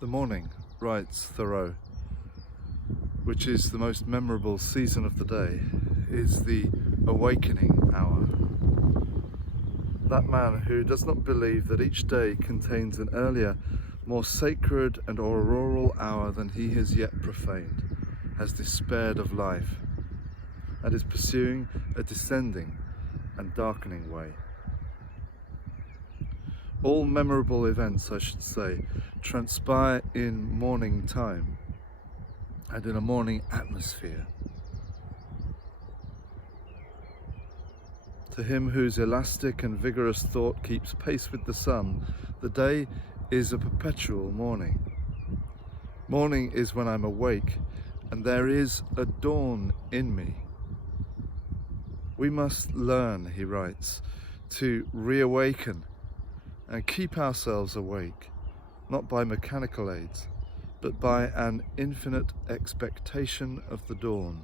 The morning, writes Thoreau, which is the most memorable season of the day, is the awakening hour. That man who does not believe that each day contains an earlier, more sacred and auroral hour than he has yet profaned, has despaired of life, and is pursuing a descending and darkening way. All memorable events, I should say, transpire in morning time and in a morning atmosphere. To him whose elastic and vigorous thought keeps pace with the sun, the day is a perpetual morning. Morning is when I'm awake, and there is a dawn in me. We must learn, he writes, to reawaken and keep ourselves awake, not by mechanical aids, but by an infinite expectation of the dawn.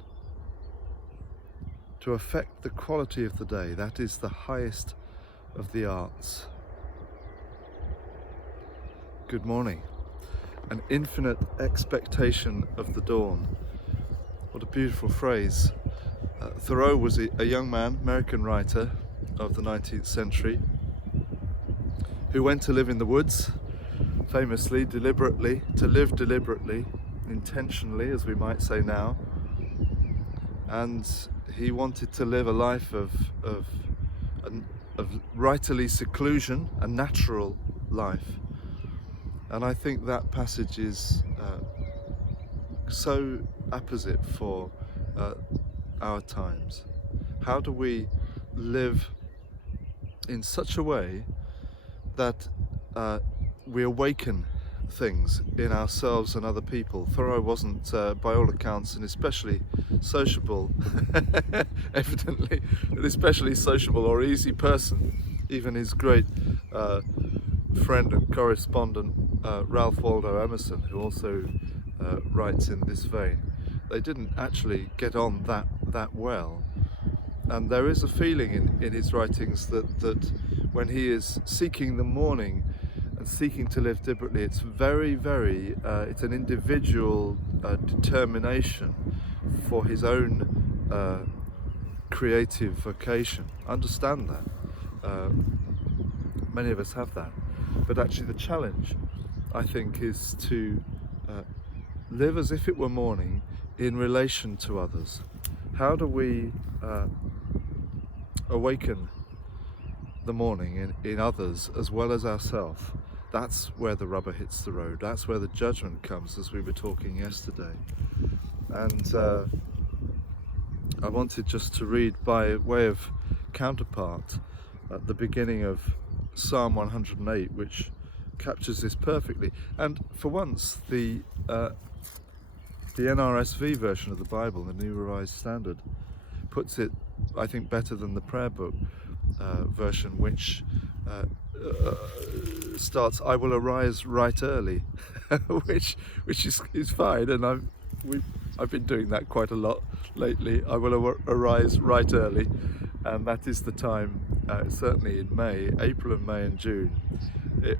To affect the quality of the day, that is the highest of the arts. Good morning. An infinite expectation of the dawn. What a beautiful phrase. Thoreau was a young man, American writer of the 19th century, who went to live in the woods, famously, deliberately, to live deliberately, intentionally, as we might say now. And he wanted to live a life of writerly seclusion, a natural life. And I think that passage is so apposite for our times. How do we live in such a way that we awaken things in ourselves and other people? Thoreau wasn't, by all accounts, an especially sociable, evidently, an especially sociable or easy person. Even his great friend and correspondent, Ralph Waldo Emerson, who also writes in this vein, they didn't actually get on that well. And there is a feeling in his writings that when he is seeking the morning and seeking to live deliberately, it's it's an individual determination for his own creative vocation. Understand that. Many of us have that. But actually the challenge, I think, is to live as if it were morning in relation to others. How do we awaken the morning in others as well as ourselves? That's where the rubber hits the road. That's where the judgment comes, as we were talking yesterday. And I wanted just to read, by way of counterpart, at the beginning of Psalm 108, which captures this perfectly. And for once, the NRSV version of the Bible, the New Revised Standard, puts it, I think, better than the prayer book version, which starts, "I will arise right early," which is fine, and I've been doing that quite a lot lately. I will arise right early, and that is the time, certainly in May, April and May and June,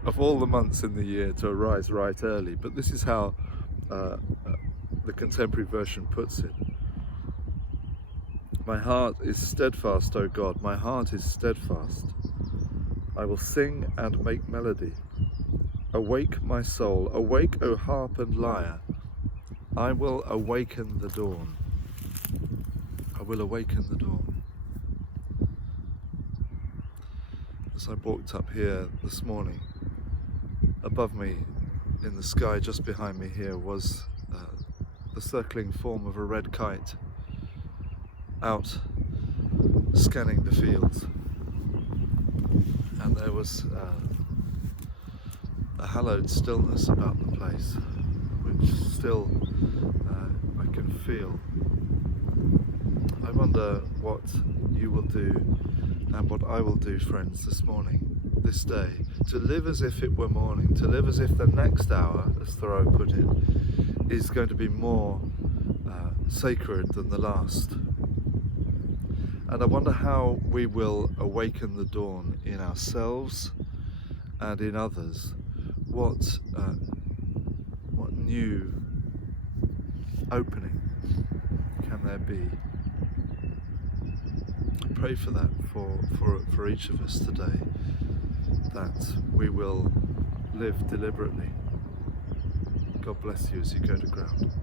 of all the months in the year, to arise right early. But this is how the contemporary version puts it. "My heart is steadfast, O God, my heart is steadfast. I will sing and make melody. Awake my soul, awake, O harp and lyre. I will awaken the dawn." I will awaken the dawn. As I walked up here this morning, above me in the sky, just behind me here, was the circling form of a red kite out scanning the fields. And there was a hallowed stillness about the place, which still I can feel. I wonder what you will do and what I will do, friends, this morning, this day, to live as if it were morning, to live as if the next hour, as Thoreau put it, is going to be more sacred than the last. And I wonder how we will awaken the dawn in ourselves and in others. What new opening can there be? Pray for that for each of us today, that we will live deliberately. God bless you as you go to ground.